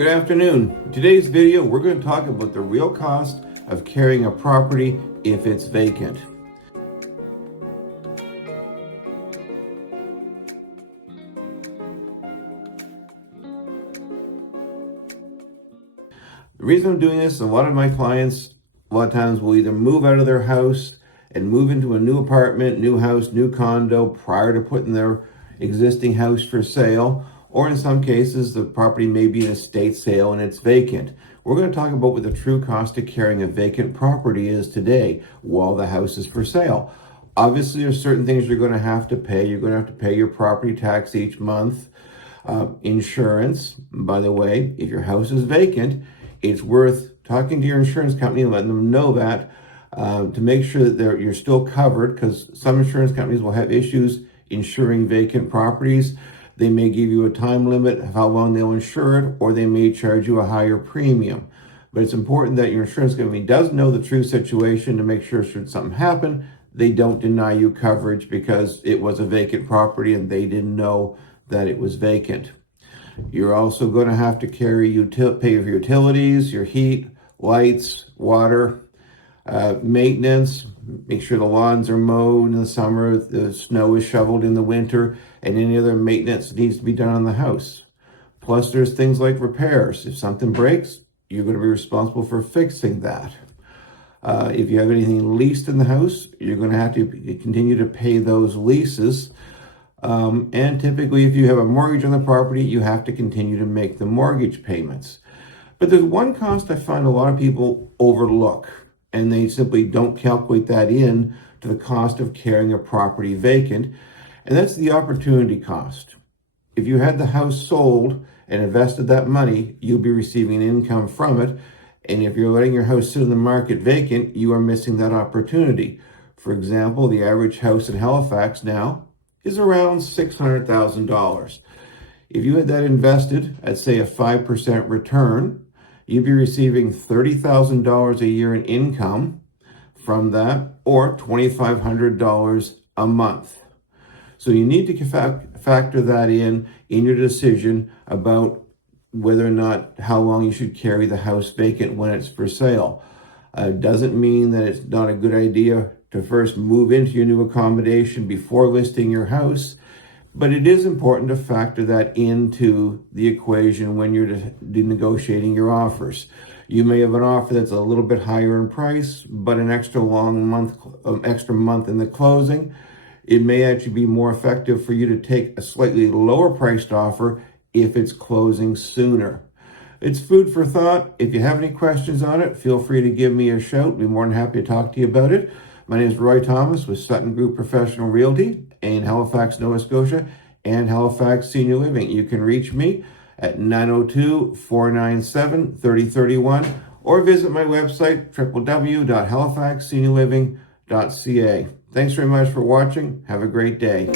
Good afternoon. In today's video, we're going to talk about the real cost of carrying a property if it's vacant. The reason I'm doing this, a lot of my clients, a lot of times will either move out of their house and move into a new apartment, new house, new condo prior to putting their existing house for sale, or in some cases, the property may be an estate sale and it's vacant. We're going to talk about what the true cost of carrying a vacant property is today while the house is for sale. Obviously, there's certain things you're going to have to pay. You're going to have to pay your property tax each month. Insurance, by the way, if your house is vacant, it's worth talking to your insurance company and letting them know that to make sure that you're still covered, because some insurance companies will have issues insuring vacant properties. They may give you a time limit of how long they'll insure it, or they may charge you a higher premium. But it's important that your insurance company does know the true situation to make sure should something happen, they don't deny you coverage because it was a vacant property and they didn't know that it was vacant. You're also going to have to pay for utilities, your heat, lights, water, maintenance. Make sure the lawns are mowed in the summer, the snow is shoveled in the winter, and any other maintenance needs to be done on the house. Plus, there's things like repairs. If something breaks, you're going to be responsible for fixing that. If you have anything leased in the house, you're going to have to continue to pay those leases. And typically, if you have a mortgage on the property, you have to continue to make the mortgage payments. But there's one cost I find a lot of people overlook, and they simply don't calculate that in to the cost of carrying a property vacant, and that's the opportunity cost. If you had the house sold and invested that money, you'll be receiving an income from it, and if you're letting your house sit in the market vacant, you are missing that opportunity. For example, the average house in Halifax now is around $600,000. If you had that invested at, say, a 5% return, you'd be receiving $30,000 a year in income from that, or $2,500 a month. So you need to factor that in your decision about whether or not how long you should carry the house vacant when it's for sale. Doesn't mean that it's not a good idea to first move into your new accommodation before listing your house, but it is important to factor that into the equation when you're negotiating your offers. You may have an offer that's a little bit higher in price, but an extra month in the closing. It may actually be more effective for you to take a slightly lower priced offer if it's closing sooner. It's food for thought. If you have any questions on it, feel free to give me a shout. I'd be more than happy to talk to you about it. My name is Roy Thomas with Sutton Group Professional Realty in Halifax, Nova Scotia, and Halifax Senior Living. You can reach me at 902-497-3031 or visit my website, www.halifaxseniorliving.ca. Thanks very much for watching. Have a great day.